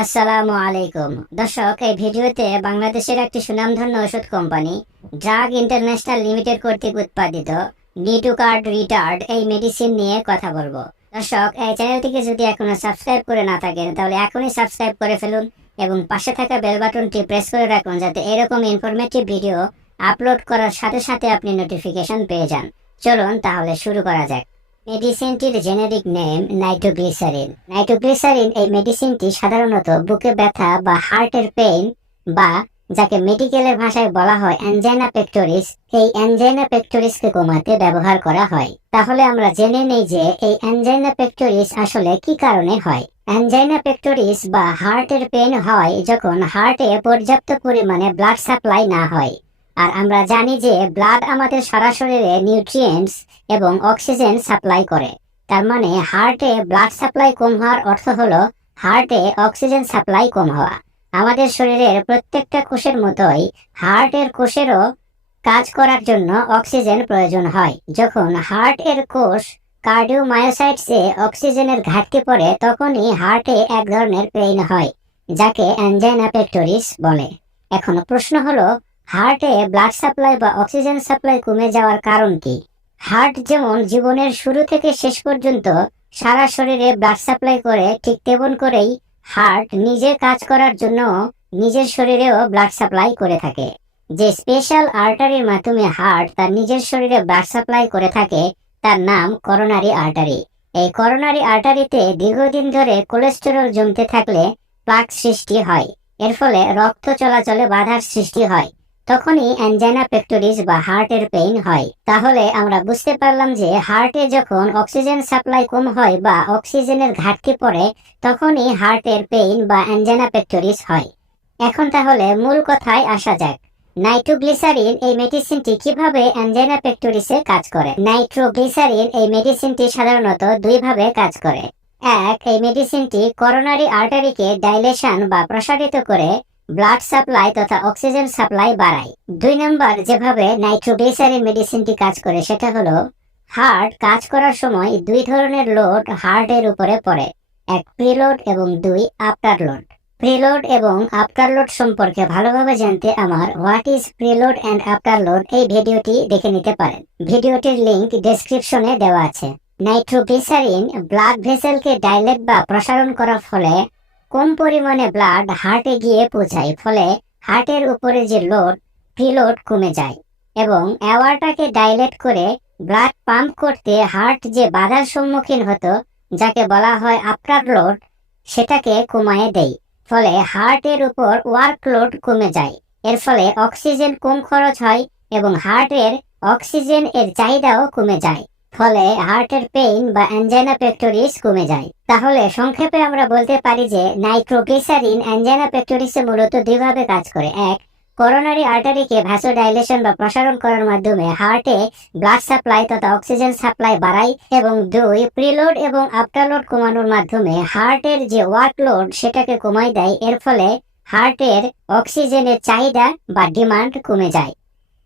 আসসালামু আলাইকুম। দর্শক, এই ভিডিওতে বাংলাদেশের একটি সুনামধন্য ওষুধ কোম্পানি ড্রাগ ইন্টারন্যাশনাল লিমিটেড কর্তৃক উৎপাদিত নিটুকার্ড রিটার্ড এই মেডিসিন নিয়ে কথা বলব। দর্শক, এই চ্যানেলটিকে যদি এখনও সাবস্ক্রাইব করে না থাকেন, তাহলে এখনই সাবস্ক্রাইব করে ফেলুন এবং পাশে থাকা বেল বাটনটি প্রেস করে রাখুন যাতে এরকম ইনফরমেটিভ ভিডিও আপলোড করার সাথে সাথে আপনি নোটিফিকেশন পেয়ে যান। চলুন তাহলে শুরু করা যাক। মেডিসিনটির জেনেরিক নেম নাইট্রোগ্লিসারিন। নাইট্রোগ্লিসারিন এই মেডিসিনটি সাধারণত বুকে ব্যথা বা হার্টের পেইন বা যাকে মেডিকেলের ভাষায় বলা হয় অ্যানজাইনা পেক্টোরিস, এই অ্যানজাইনা পেক্টোরিসকে কমাতে ব্যবহার করা হয়। তাহলে আমরা জেনে নেই যে এই অ্যানজাইনা পেক্টোরিস আসলে কি কারণে হয়। অ্যানজাইনা পেক্টোরিস বা হার্টের পেন হয় যখন হার্টে পর্যাপ্ত পরিমাণে ব্লাড সাপ্লাই না হয়। আর আমরা জানি যে ব্লাড আমাদের সারা শরীরে নিউট্রিয়েন্টস এবং অক্সিজেন সাপ্লাই করে। তার মানে হার্টে ব্লাড সাপ্লাই কম হওয়ার অর্থ হলো হার্টে অক্সিজেন সাপ্লাই কম হওয়া। আমাদের শরীরের প্রত্যেকটা কোষের মতোই হার্টের কোষেরও কাজ করার জন্য অক্সিজেন প্রয়োজন হয়। যখন হার্ট এর কোষ কার্ডিওমায়োসাইটসে অক্সিজেনের ঘাটতি পড়ে, তখনই হার্টে এক ধরনের পেইন হয়, যাকে অ্যানজাইনা পেক্টোরিস বলে। এখন প্রশ্ন হলো হার্টে ব্লাড সাপ্লাই বা অক্সিজেন সাপ্লাই কমে যাওয়ার কারণ কি? হার্ট যেমন জীবনের শুরু থেকে শেষ পর্যন্ত সারা শরীরে ব্লাড সাপ্লাই করে, ঠিক তেমন করেই হার্ট নিজে কাজ করার জন্য নিজের শরীরেও ব্লাড সাপ্লাই করে থাকে। যে স্পেশাল আর্টারির মাধ্যমে হার্ট তার নিজের শরীরে ব্লাড সাপ্লাই করে থাকে, তার নাম করোনারি আর্টারি। এই করোনারি আর্টারিতে দীর্ঘদিন ধরে কোলেস্টেরল জমতে থাকলে প্লাক সৃষ্টি হয়। এর ফলে রক্ত চলাচলে বাধার সৃষ্টি হয়। তখনই অ্যানজাইনা পেক্টোরিস বা হার্টের পেইন হয়। তাহলে আমরা বুঝতে পারলাম যে হার্টে যখন অক্সিজেন সাপ্লাই কম হয় বা অক্সিজেনের ঘাটতি পড়ে, তখনই হার্টের পেইন বা অ্যানজাইনা পেক্টোরিস হয়। এখন তাহলে মূল কথায় আসা যাক। নাইট্রোগ্লিসারিন এই মেডিসিনটি কীভাবে অ্যানজাইনা পেক্টোরিসে কাজ করে? নাইট্রোগ্লিসারিন এই মেডিসিনটি সাধারণত দুইভাবে কাজ করে। এক, এই মেডিসিনটি করোনারি আর্টারিকে ডাইলেশন বা প্রসারিত করে ব্লাড সাপ্লাই তথা অক্সিজেন সাপ্লাই বাড়ায়। দুই নম্বর, যেভাবে নাইট্রোগ্লিসারিন মেডিসিনটি কাজ করে, সেটা হলো হার্ট কাজ করার সময় দুই ধরনের লোড হার্টের উপরে পড়ে, এক প্রিলোড এবং দুই আফটার লোড প্রিলোড এবং আফটার লোড সম্পর্কে ভালোভাবে জানতে আমার what is preload and after load এই ভিডিওটি দেখে নিতে পারেন। ভিডিওটির লিংক ডেসক্রিপশনে দেওয়া আছে। নাইট্রোগ্লিসারিন ব্লাড ভেসেলকে ডাইলেট বা প্রসারণ করার ফলে কম পরিমাণে ব্লাড হার্টে গিয়ে পৌঁছায়, ফলে হার্টের উপরে যে লোড প্রিলোড কমে যায় এবং অ্যাওয়ারটাকে ডাইলেট করে ব্লাড পাম্প করতে হার্ট যে বাধার সম্মুখীন হতো, যাকে বলা হয় আফটার লোড সেটাকে কমায় দেয়। ফলে হার্টের উপর ওয়ার্কলোড কমে যায়। এর ফলে অক্সিজেন কম খরচ হয় এবং হার্টের অক্সিজেন এর চাহিদাও কমে যায়। ফলে হার্টের পেইন বা অ্যানজাইনা পেক্টোরিস কমে যায়। তাহলে সংক্ষেপে আমরা বলতে পারি যে নাইট্রোগ্লিসারিন অ্যানজাইনা পেক্টোরিসে মূলত দুইভাবে কাজ করে। এক করোনারি আর্টারিকে ভ্যাসোডাইলেশন বা প্রসারণ করার মাধ্যমে হার্টে ব্লাড সাপ্লাই তথা অক্সিজেন সাপ্লাই বাড়ায় এবং দুই প্রিলোড এবং আফটারলোড কমানোর মাধ্যমে হার্টের যে ওয়ার্কলোড সেটাকে কমায় দেয়। এর ফলে হার্টের অক্সিজেনের চাহিদা বা ডিমান্ড কমে যায়।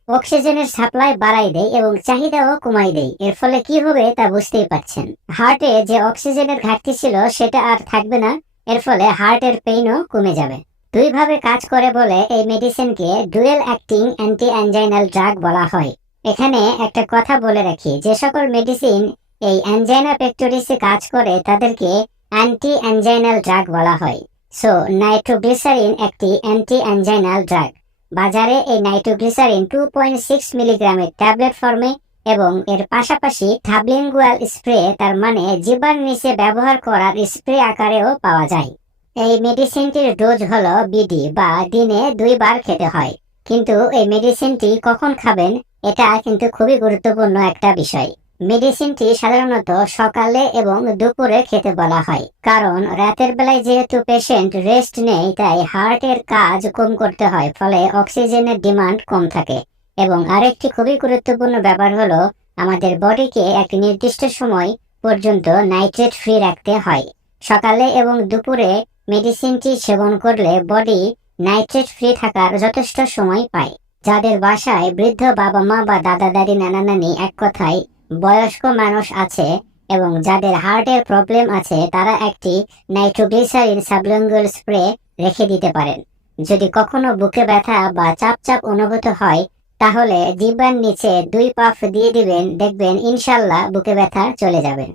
অক্সিজেনের সাপ্লাই বাড়াই দেয় এবং চাহিদাও কমাই দেয়। এর ফলে কি হবে তা বুঝতেই পারছেন। হার্টে যে অক্সিজেনের ঘাটতি ছিল, সেটা আর থাকবে না। এর ফলে হার্টের পেইনও কমে যাবে। দুইভাবে কাজ করে বলে এই মেডিসিনকে dual acting anti anginal drug বলা হয়। এখানে একটা কথা বলে রাখি, যে সকল মেডিসিন এই অ্যানজাইনা পেক্টোরিসে কাজ করে, তাদেরকে অ্যান্টি অ্যানজাইনাল ড্রাগ বলা হয়। সো, নাইট্রোগ্লিসারিন একটি অ্যান্টি অ্যানজাইনাল ড্রাগ। বাজারে এই নাইট্রোগ্লিসারিন টু পয়েন্ট সিক্স মিলিগ্রামের ট্যাবলেট ফর্মে এবং এর পাশাপাশি থাবলিঙ্গুয়াল স্প্রে তার মানে জিবার নিচে ব্যবহার করার স্প্রে আকারেও পাওয়া যায়। এই মেডিসিনটির ডোজ হলো বিডি বা দিনে দুইবার খেতে হয়। কিন্তু এই মেডিসিনটি কখন খাবেন, এটা কিন্তু খুবই গুরুত্বপূর্ণ একটা বিষয়। মেডিসিনটি সাধারণত সকালে এবং দুপুরে খেতে বলা হয়, কারণ রাতের বেলায় যেহেতু পেশেন্ট রেস্ট নেই তাই হার্টের কাজ কম করতে হয়, ফলে অক্সিজেনের ডিমান্ড কম থাকে। এবং আরেকটি খুবই গুরুত্বপূর্ণ ব্যাপার হলো, আমাদের বডিকে এক নির্দিষ্ট সময় পর্যন্ত নাইট্রেট ফ্রি রাখতে হয়। সকালে এবং দুপুরে মেডিসিনটি সেবন করলে বডি নাইট্রেট ফ্রি থাকার যথেষ্ট সময় পায়। যাদের বাসায় বৃদ্ধ বাবা মা বা দাদা দাদি নানা নানি এক কথায় বয়স্ক মানুষ আছে এবং যাদের হার্টের প্রবলেম আছে, তারা একটি নাইট্রোগ্লিসারিন সাবলিঙ্গুয়াল স্প্রে রেখে দিতে পারেন। যদি কখনো বুকে ব্যথা বা চাপ চাপ অনুভূত হয়, তাহলে জিব্বার নিচে দুই পাফ দিয়ে দিবেন, দেখবেন ইনশাল্লাহ বুকে ব্যথা চলে যাবে।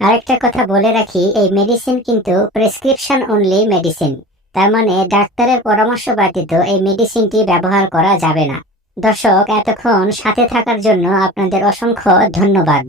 আরেকটা কথা বলে রাখি, এই মেডিসিন কিন্তু প্রেসক্রিপশন অনলি মেডিসিন। তার মানে ডাক্তারের পরামর্শ ব্যতীত এই মেডিসিনটি ব্যবহার করা যাবে না। দর্শক এতক্ষণ সাথে থাকার জন্য আপনাদের অসংখ্য ধন্যবাদ।